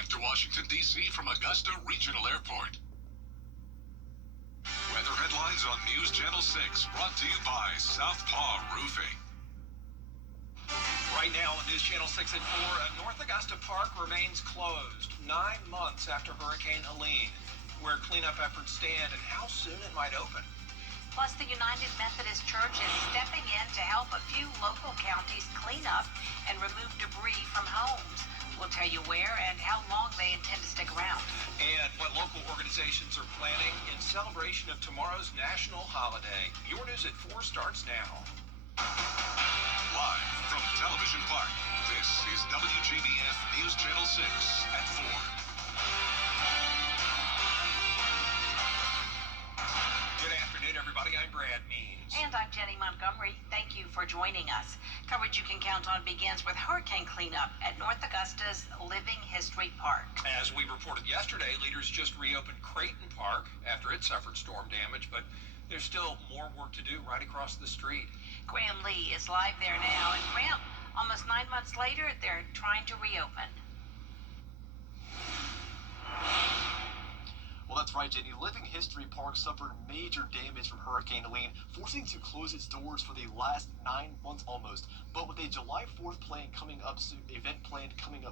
Live to Washington, D.C. from Augusta Regional Airport. Weather headlines on News Channel 6, brought to you by Southpaw Roofing. Right now on News Channel 6 at 4, North Augusta Park remains closed 9 months after Hurricane Helene. Where cleanup efforts stand and how soon it might open. Plus, the United Methodist Church is stepping in to help a few local counties clean up and remove debris from homes. We'll tell you where and how long they intend to stick around. And what local organizations are planning in celebration of tomorrow's national holiday. Your News at 4 starts now. Live from Television Park, this is WJBF News Channel 6 at 4. Good afternoon, everybody. I'm Brad Means. And I'm Jenny Montgomery. Thank you for joining us. Coverage you can count on begins with hurricane cleanup at North Augusta's Living History Park. As we reported yesterday, leaders just reopened Creighton Park after it suffered storm damage, but there's still more work to do right across the street. Graham Lee is live there now. And Graham, almost 9 months later, they're trying to reopen. Well, that's right, Jenny. Living History Park suffered major damage from Hurricane Helene, forcing it to close its doors for the last 9 months almost. But with a July 4th event coming up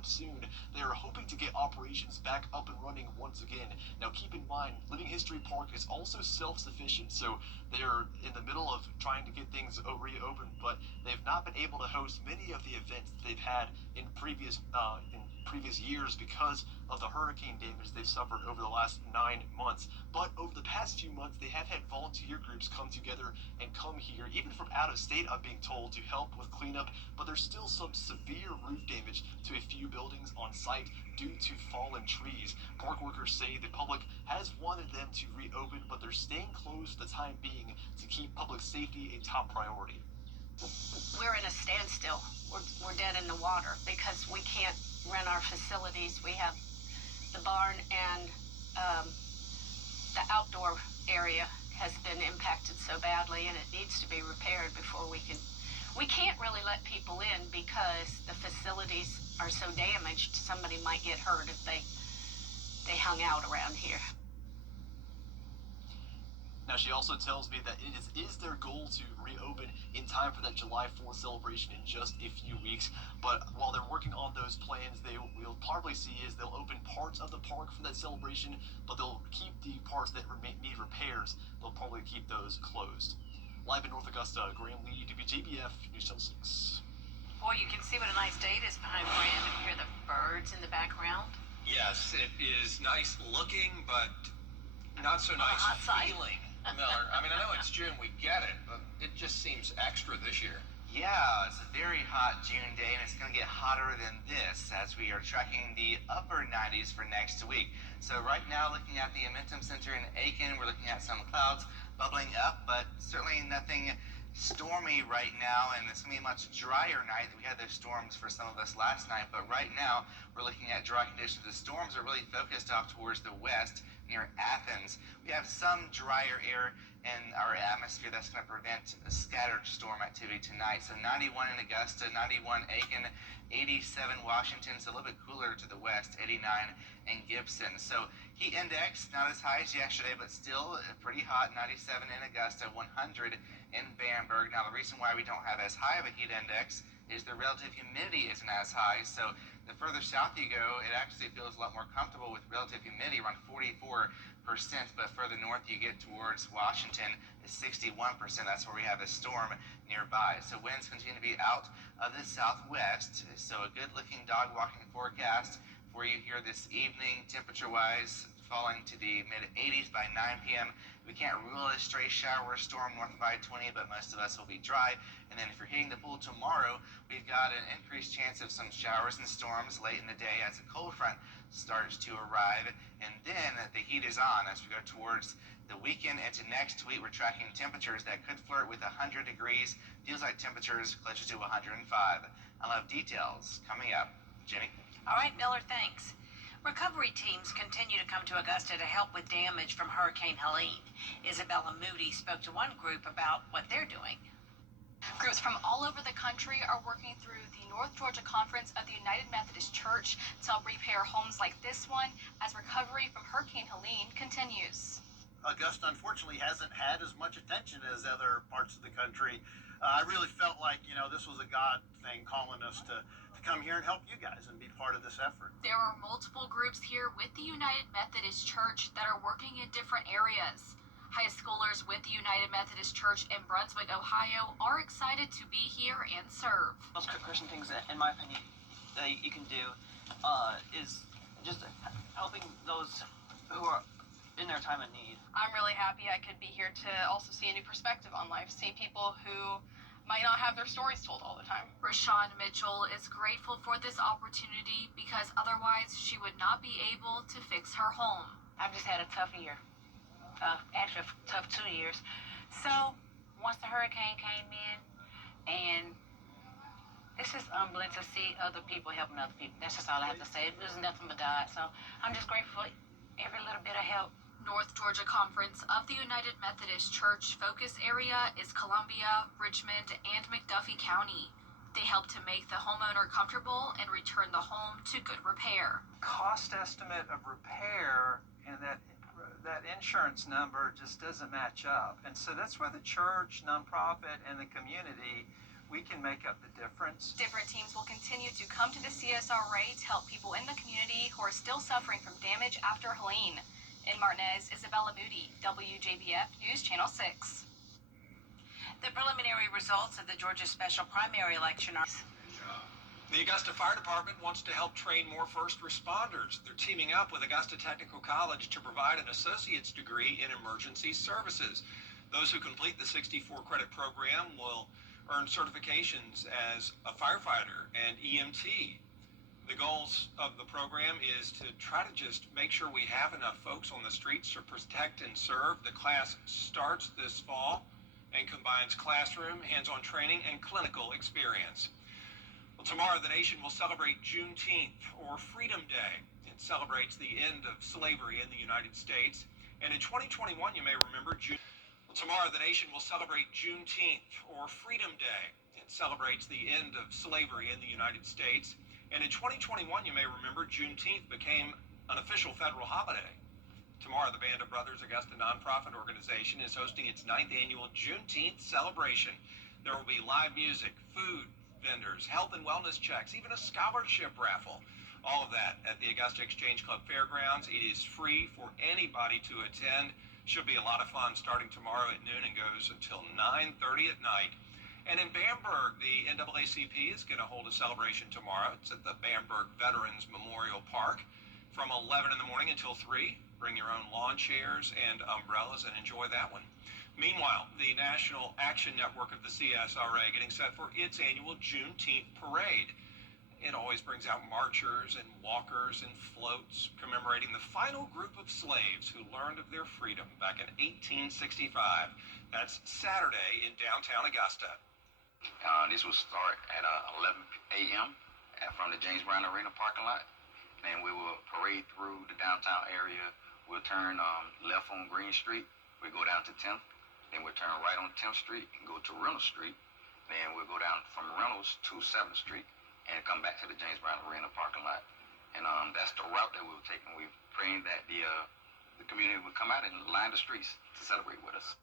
soon, they are hoping to get operations back up and running once again. Now, keep in mind, Living History Park is also self-sufficient, so they're in the middle of trying to get things reopened, but they've not been able to host many of the events that they've had in previous years because of the hurricane damage they've suffered over the last 9 months. But over the past few months, they have had volunteer groups come together and come here, even from out of state, I'm being told, to help with cleanup. But there's still some severe roof damage to a few buildings on site due to fallen trees. Park workers say the public has wanted them to reopen, but they're staying closed for the time being to keep public safety a top priority. We're in a standstill. We're dead in the water because we can't run our facilities. We have the barn and the outdoor area has been impacted so badly, and it needs to be repaired before we can't really let people in because the facilities are so damaged. Somebody might get hurt if they hung out around here. Now, she also tells me that it is their goal to reopen in time for that July 4th celebration in just a few weeks. But while they're working on those plans, we'll probably see is they'll open parts of the park for that celebration, but they'll keep the parts that need repairs. They'll probably keep those closed. Live in North Augusta, Graham Lee, WJBF, News Channel 6. Boy, you can see what a nice day it is behind Graham and hear the birds in the background. Yes, it is nice looking, but not so nice feeling. Miller, I mean, I know it's June, we get it, but it just seems extra this year. Yeah, it's a very hot June day, and it's going to get hotter than this as we are tracking the upper 90s for next week. So right now, looking at the Momentum Center in Aiken, we're looking at some clouds bubbling up, but certainly nothing stormy right now, and it's going to be a much drier night. We had those storms for some of us last night, but right now we're looking at dry conditions. The storms are really focused off towards the west near Athens. We have some drier air in our atmosphere that's going to prevent a scattered storm activity tonight. So 91 in Augusta, 91 Aiken, 87 Washington, so a little bit cooler to the west, 89 in Gibson. So heat index not as high as yesterday, but still pretty hot, 97 in Augusta, 100 in Bamberg. Now the reason why we don't have as high of a heat index is the relative humidity isn't as high. So the further south you go, it actually feels a lot more comfortable with relative humidity, around 44%, but further north you get towards Washington, it's 61%. That's where we have a storm nearby. So winds continue to be out of the southwest. So a good-looking dog walking forecast for you here this evening, temperature-wise, falling to the mid-80s by 9 p.m. We can't rule a stray shower or storm north of I-20, but most of us will be dry. And then if you're hitting the pool tomorrow, we've got an increased chance of some showers and storms late in the day as a cold front starts to arrive. And then the heat is on as we go towards the weekend into next week. We're tracking temperatures that could flirt with 100 degrees. Feels like temperatures closer to 105. I'll have details coming up. Jenny? All right, Miller, thanks. Recovery teams continue to come to Augusta to help with damage from Hurricane Helene. Isabella Moody spoke to one group about what they're doing. Groups from all over the country are working through the North Georgia Conference of the United Methodist Church to help repair homes like this one as recovery from Hurricane Helene continues. Augusta, unfortunately, hasn't had as much attention as other parts of the country. I really felt like, this was a God thing calling us to come here and help you guys and be part of this effort. There are multiple groups here with the United Methodist Church that are working in different areas. High schoolers with the United Methodist Church in Brunswick, Ohio, are excited to be here and serve. Most Christian things, in my opinion, that you can do is just helping those who are in their time of need. I'm really happy I could be here to also see a new perspective on life, see people who might not have their stories told all the time. Rashawn Mitchell is grateful for this opportunity because otherwise she would not be able to fix her home. I've just had a tough year. Actually, a tough 2 years. So, once the hurricane came in, and it's just humbling to see other people helping other people. That's just all I have to say. It was nothing but God. So, I'm just grateful for every little bit of help. North Georgia Conference of the United Methodist Church focus area is Columbia, Richmond, and McDuffie County. They help to make the homeowner comfortable and return the home to good repair. Cost estimate of repair and that insurance number just doesn't match up. And so that's where the church, nonprofit, and the community, we can make up the difference. Different teams will continue to come to the CSRA to help people in the community who are still suffering from damage after Helene. In Martinez, Isabella Moody, WJBF News Channel 6. The preliminary results of the Georgia special primary election are... The Augusta Fire Department wants to help train more first responders. They're teaming up with Augusta Technical College to provide an associate's degree in emergency services. Those who complete the 64-credit program will earn certifications as a firefighter and EMT. The goals of the program is to try to just make sure we have enough folks on the streets to protect and serve. The class starts this fall and combines classroom, hands-on training, and clinical experience. Well, tomorrow the nation will celebrate Juneteenth, or Freedom Day. It celebrates the end of slavery in the United States. And in 2021, you may remember, tomorrow the nation will celebrate Juneteenth, or Freedom Day. It celebrates the end of slavery in the United States. And in 2021, you may remember, Juneteenth became an official federal holiday. Tomorrow, the Band of Brothers Augusta nonprofit organization is hosting its 9th annual Juneteenth celebration. There will be live music, food, vendors, health and wellness checks, even a scholarship raffle. All of that at the Augusta Exchange Club Fairgrounds. It is free for anybody to attend. Should be a lot of fun starting tomorrow at noon and goes until 9:30 at night. And in Bamberg, the NAACP is going to hold a celebration tomorrow. It's at the Bamberg Veterans Memorial Park from 11 in the morning until 3. Bring your own lawn chairs and umbrellas and enjoy that one. Meanwhile, the National Action Network of the CSRA getting set for its annual Juneteenth parade. It always brings out marchers and walkers and floats commemorating the final group of slaves who learned of their freedom back in 1865. That's Saturday in downtown Augusta. This will start at 11 a.m. from the James Brown Arena parking lot, and we will parade through the downtown area. We'll turn left on Green Street. We go down to 10th. Then we'll turn right on 10th Street and go to Reynolds Street. Then we'll go down from Reynolds to 7th Street and come back to the James Brown Arena parking lot. And that's the route that we'll take. And we're praying that the community will come out and line the streets to celebrate with us.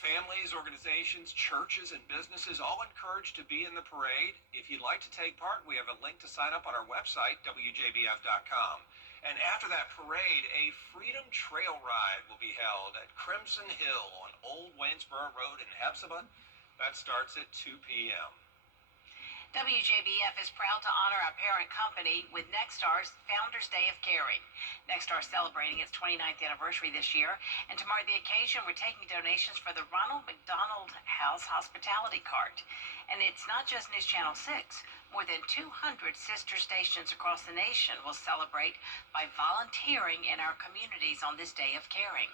Families, organizations, churches, and businesses all encouraged to be in the parade. If you'd like to take part, we have a link to sign up on our website, WJBF.com. And after that parade, a Freedom Trail Ride will be held at Crimson Hill on Old Waynesboro Road in Hepzibah. That starts at 2 p.m. WJBF is proud to honor our parent company with Nexstar's Founders Day of Caring. Nexstar is celebrating its 29th anniversary this year, and to mark the occasion, we're taking donations for the Ronald McDonald House Hospitality Cart. And it's not just News Channel 6. More than 200 sister stations across the nation will celebrate by volunteering in our communities on this Day of Caring.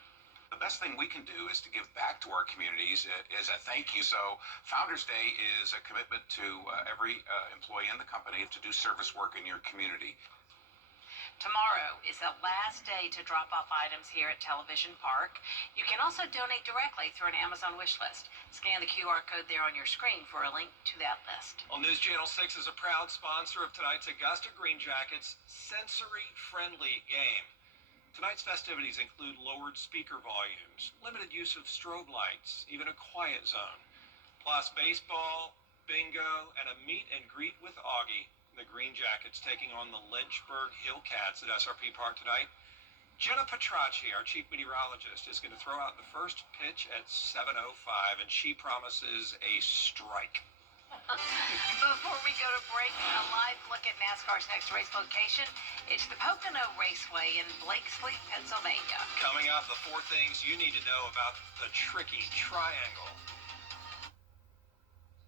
The best thing we can do is to give back to our communities as a thank you. So Founders Day is a commitment to every employee in the company to do service work in your community. Tomorrow is the last day to drop off items here at Television Park. You can also donate directly through an Amazon wish list. Scan the QR code there on your screen for a link to that list. Well, News Channel 6 is a proud sponsor of tonight's Augusta Green Jackets sensory-friendly game. Tonight's festivities include lowered speaker volumes, limited use of strobe lights, even a quiet zone, plus baseball, bingo, and a meet and greet with Augie. The Green Jackets taking on the Lynchburg Hillcats at SRP Park tonight. Jenna Petracci, our chief meteorologist, is going to throw out the first pitch at 7:05, and she promises a strike. Before we go to break, a live look at NASCAR's next race location. It's the Pocono Raceway in Blakesley, Pennsylvania. Coming up, the 4 things you need to know about the tricky triangle.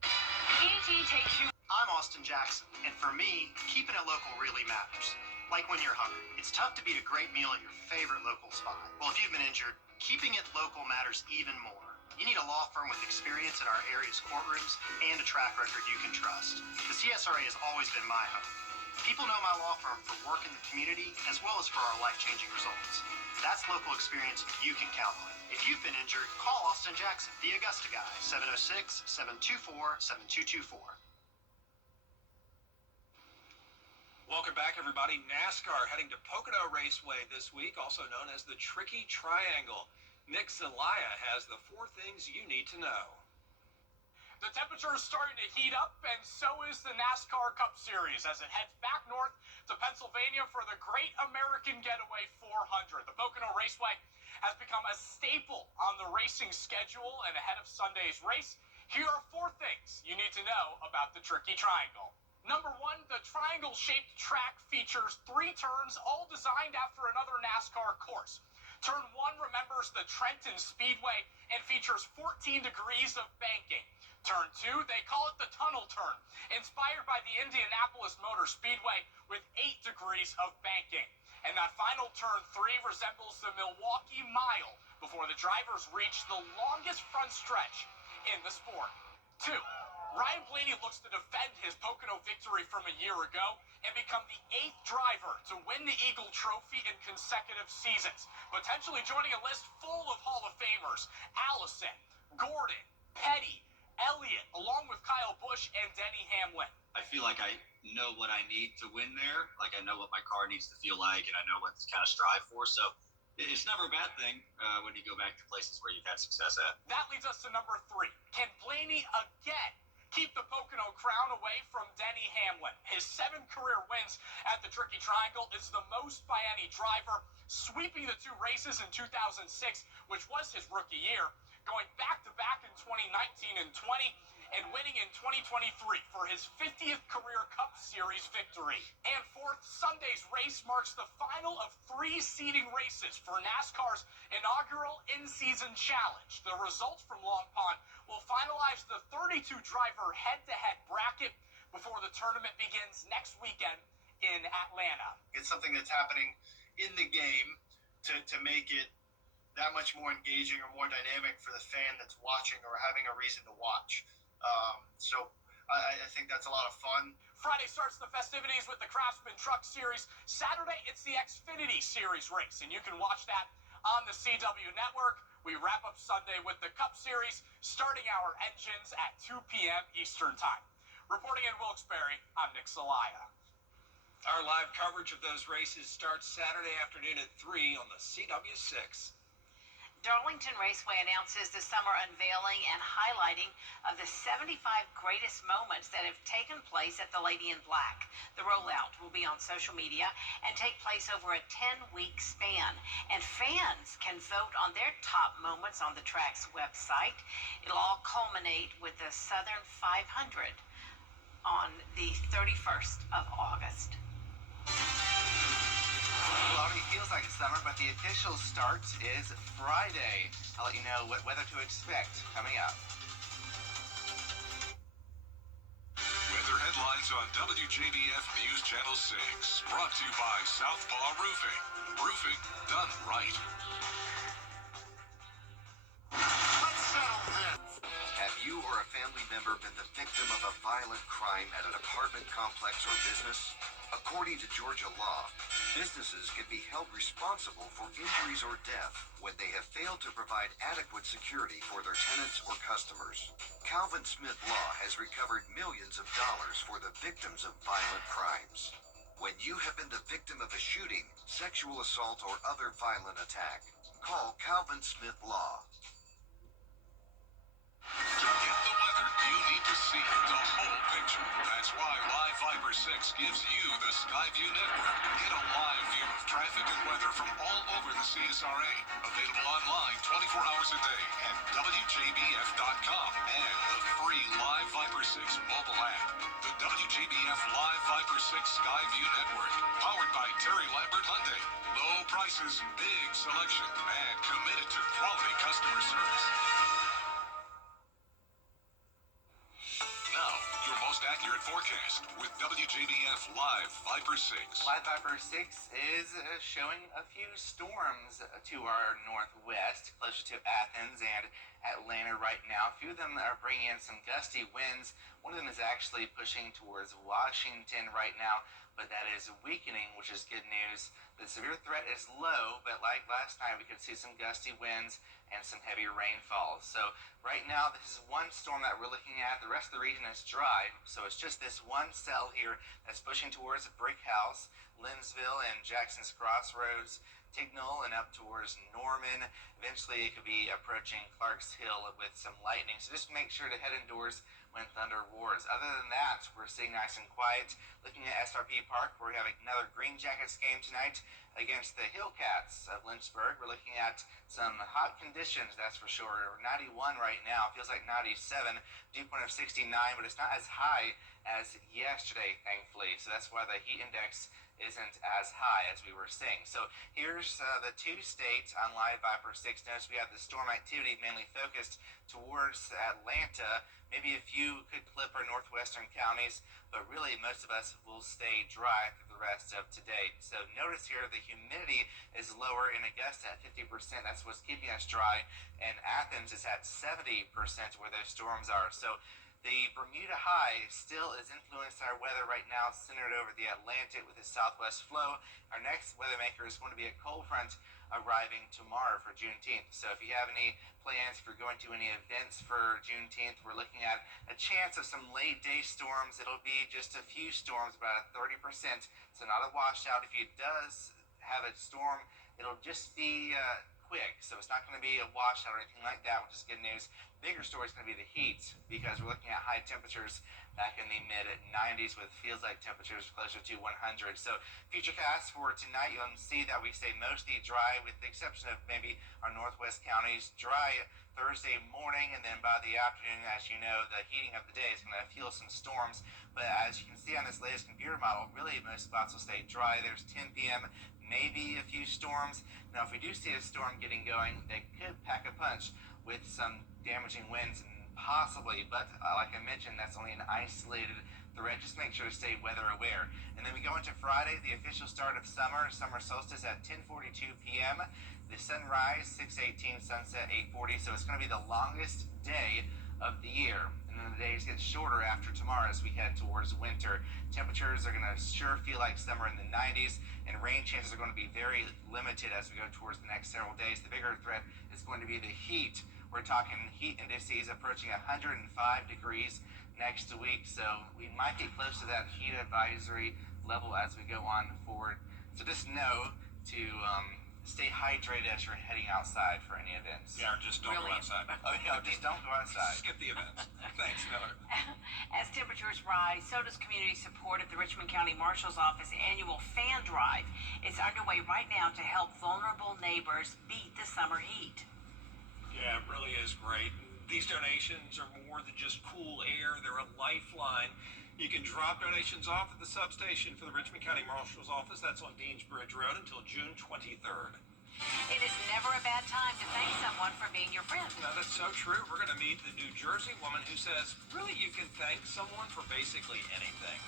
ET takes you. I'm Austin Jackson, and for me, keeping it local really matters. Like when you're hungry, it's tough to beat a great meal at your favorite local spot. Well, if you've been injured, keeping it local matters even more. You need a law firm with experience in our area's courtrooms and a track record you can trust. The CSRA has always been my home. People know my law firm for work in the community as well as for our life-changing results. That's local experience you can count on. If you've been injured, call Austin Jackson, the Augusta guy, 706-724-7224. Welcome back, everybody. NASCAR heading to Pocono Raceway this week, also known as the Tricky Triangle. Nick Zelaya has the 4 things you need to know. The temperature is starting to heat up, and so is the NASCAR Cup Series as it heads back north to Pennsylvania for the Great American Getaway 400. The Pocono Raceway has become a staple on the racing schedule, and ahead of Sunday's race, here are 4 things you need to know about the Tricky Triangle. Number 1, the triangle-shaped track features 3 turns, all designed after another NASCAR course. Turn 1 remembers the Trenton Speedway and features 14 degrees of banking. Turn 2, they call it the tunnel turn, inspired by the Indianapolis Motor Speedway with 8 degrees of banking. And that final turn 3 resembles the Milwaukee Mile before the drivers reach the longest front stretch in the sport. 2, Ryan Blaney looks to defend his Pocono victory from a year ago and become the 8th driver to win the Eagle Trophy in consecutive seasons, potentially joining a list full of Hall of Famers: Allison, Gordon, Petty, Elliott, along with Kyle Busch and Denny Hamlin. I feel like I know what I need to win there. Like I know what my car needs to feel like, and I know what to kind of strive for. So it's never a bad thing when you go back to places where you've had success at. That leads us to number 3. Can Blaney again keep the Pocono crown away from Denny Hamlin? His 7 career wins at the Tricky Triangle is the most by any driver, sweeping the 2 races in 2006, which was his rookie year, going back-to-back in 2019 and 20, and winning in 2023 for his 50th career Cup Series victory. And 4th, Sunday's race marks the final of 3 seeding races for NASCAR's inaugural in-season challenge. The results from Long Pond will finalize the 32-driver head-to-head bracket before the tournament begins next weekend in Atlanta. It's something that's happening in the game to make it that much more engaging or more dynamic for the fan that's watching or having a reason to watch. So I think that's a lot of fun. Friday starts the festivities with the Craftsman Truck Series. Saturday, it's the Xfinity Series race, and you can watch that on the CW network. We wrap up Sunday with the Cup Series, starting our engines at 2 p.m. Eastern Time. Reporting in Wilkes-Barre, I'm Nick Zelaya. Our live coverage of those races starts Saturday afternoon at 3 on the CW6. Darlington Raceway announces the summer unveiling and highlighting of the 75 greatest moments that have taken place at the Lady in Black. The rollout will be on social media and take place over a 10-week span. And fans can vote on their top moments on the track's website. It'll all culminate with the Southern 500 on the 31st of August. Well, it already feels like summer, but the official start is Friday. I'll let you know what weather to expect coming up. Weather headlines on WJBF News Channel 6. Brought to you by Southpaw Roofing. Roofing done right. Let's settle this. Have you or a family member been the victim of a violent crime at an apartment complex or business? According to Georgia law, businesses can be held responsible for injuries or death when they have failed to provide adequate security for their tenants or customers. Calvin Smith Law has recovered millions of dollars for the victims of violent crimes. When you have been the victim of a shooting, sexual assault, or other violent attack, call Calvin Smith Law. To get the weather, you need to see the whole picture. That's why Live Viper 6 gives you the Skyview network. Get a live view of traffic and weather from all over the CSRA. Available online 24 hours a day at WJBF.com and the free Live Viper 6 mobile app. The WJBF Live Viper 6 Skyview network. Powered by Terry Lambert Hyundai. Low prices, big selection, and committed to quality customer service. Now, your most accurate forecast with WJBF Live Viper 6. Live Viper 6 is showing a few storms to our northwest, closer to Athens and Atlanta right now. A few of them are bringing in some gusty winds. One of them is actually pushing towards Washington right now, but that is weakening, which is good news. The severe threat is low, but like last night, we could see some gusty winds and some heavy rainfall. So right now, this is one storm that we're looking at. The rest of the region is dry, so it's just this one cell here that's pushing towards Brick House, Lindsville, and Jackson's Crossroads, Tignall, and up towards Norman. Eventually, it could be approaching Clarks Hill with some lightning. So just make sure to head indoors when thunder roars. Other than that, we're sitting nice and quiet. Looking at SRP Park, we're having another Green Jackets game tonight against the Hillcats of Lynchburg. We're looking at some hot conditions, that's for sure. 91 right now, feels like 97. Dew point of 69, but it's not as high as yesterday, thankfully. So that's why the heat index isn't as high as we were seeing. So here's the two states on Live Viper 6. Notice we have the storm activity mainly focused towards Atlanta. Maybe a few could clip our northwestern counties, but really most of us will stay dry through the rest of today. So notice here the humidity is lower in Augusta at 50%. That's what's keeping us dry. And Athens is at 70% where those storms are. So the Bermuda high still is influencing our weather right now, centered over the Atlantic with the southwest flow. Our next weather maker is going to be a cold front arriving tomorrow for Juneteenth. So if you have any plans for going to any events for Juneteenth, we're looking at a chance of some late day storms. It'll be just a few storms, about 30%. So not a washout. If it does have a storm, it'll just be quick. So it's not going to be a washout or anything like that, which is good news. Bigger story is going to be the heat, because we're looking at high temperatures back in the mid-90s with feels like temperatures closer to 100. So futurecast for tonight, you'll see that we stay mostly dry with the exception of maybe our northwest counties. Dry Thursday morning, and then by the afternoon, as you know, the heating of the day is going to fuel some storms. But as you can see on this latest computer model, really most spots will stay dry. There's 10 p.m., maybe a few storms. Now, if we do see a storm getting going, they could pack a punch with some damaging winds and possibly, but like I mentioned, that's only an isolated threat. Just make sure to stay weather aware. And then we go into Friday, the official start of summer solstice at 10:42 p.m. The sunrise 6:18, sunset 8:40. So it's going to be the longest day of the year. And then the days get shorter after tomorrow as we head towards winter. Temperatures are going to sure feel like summer in the 90s, and rain chances are going to be very limited as we go towards the next several days. The bigger threat is going to be the heat. We're talking heat indices approaching 105 degrees next week, so we might get close to that heat advisory level as we go on forward. So just know to stay hydrated as you're heading outside for any events. Yeah, or just don't go outside. Oh, yeah, just don't go outside. Skip the events. Thanks, Miller. As temperatures rise, so does community support at the Richmond County Marshal's Office annual fan drive. It's underway right now to help vulnerable neighbors beat the summer heat. Yeah, it really is great. These donations are more than just cool air. They're a lifeline. You can drop donations off at the substation for the Richmond County Marshal's Office. That's on Deans Bridge Road until June 23rd. It is never a bad time to thank someone for being your friend. Now, that's so true. We're going to meet the New Jersey woman who says, really, you can thank someone for basically anything.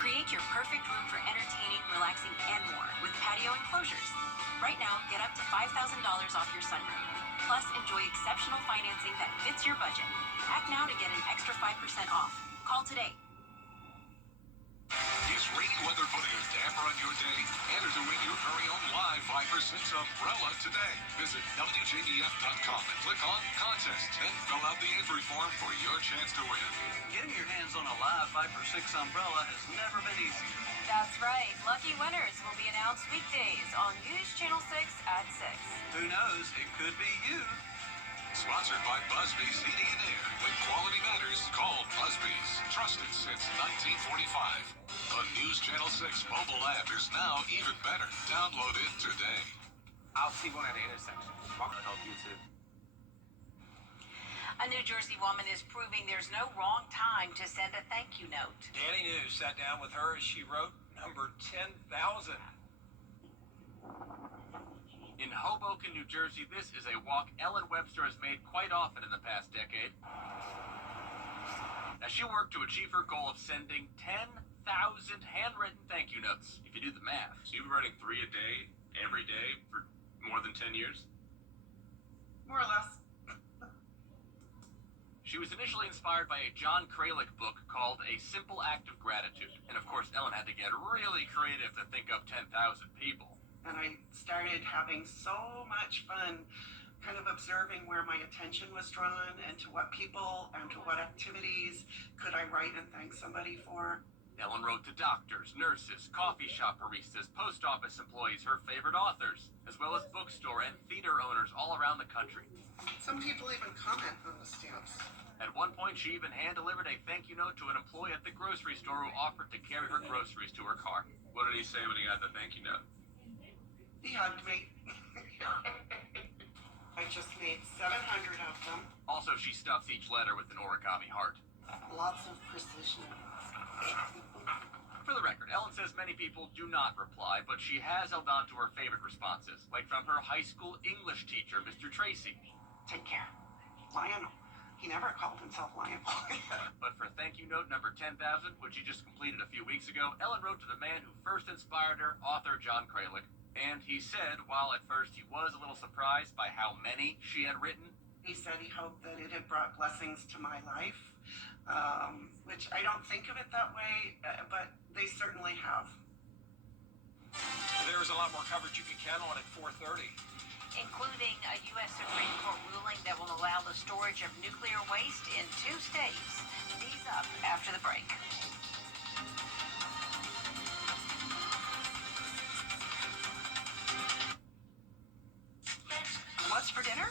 Create your perfect room for entertaining, relaxing, and more with patio enclosures. Right now, get up to $5,000 off your sunroom. Plus, enjoy exceptional financing that fits your budget. Act now to get an extra 5% off. Call today. Is rainy weather putting a damper on your day? Enter to win your very own live Viper 6 umbrella today. Visit WJBF.com and click on Contest. Then fill out the entry form for your chance to win. Getting your hands on a live Viper 6 umbrella has never been easier. That's right. Lucky winners will be announced weekdays on News Channel 6 at 6. Who knows? It could be you. Sponsored by Busby's Heating and Air. When quality matters, call Busby's. Trusted since 1945. The News Channel 6 mobile app is now even better. Download it today. I'll see one at the intersection. I'm gonna help you too. A New Jersey woman is proving there's no wrong time to send a thank you note. Danny News sat down with her as she wrote number 10,000. In Hoboken, New Jersey, this is a walk Ellen Webster has made quite often in the past decade. As she worked to achieve her goal of sending 10,000 handwritten thank you notes. If you do the math. So you've been writing 3 a day, every day, for more than 10 years? More or less. She was initially inspired by a John Kralik book called A Simple Act of Gratitude. And of course, Ellen had to get really creative to think up 10,000 people. And I started having so much fun kind of observing where my attention was drawn and to what people and to what activities could I write and thank somebody for. Ellen wrote to doctors, nurses, coffee shop baristas, post office employees, her favorite authors, as well as bookstore and theater owners all around the country. Some people even comment on the stamps. At one point, she even hand-delivered a thank you note to an employee at the grocery store who offered to carry her groceries to her car. What did he say when he got the thank you note? He hugged me. I just made 700 of them. Also, she stuffs each letter with an origami heart. Lots of precision. For the record, Ellen says many people do not reply, but she has held on to her favorite responses, like from her high school English teacher, Mr. Tracy. Take care. Lionel. He never called himself Lionel. But for thank you note number 10,000, which she just completed a few weeks ago, Ellen wrote to the man who first inspired her, author John Kralik. And he said, while at first he was a little surprised by how many she had written, he said he hoped that it had brought blessings to my life, which I don't think of it that way, but they certainly have. There's a lot more coverage you can count on at 4:30. Including a U.S. Supreme Court ruling that will allow the storage of nuclear waste in 2 states. These up after the break. What's for dinner?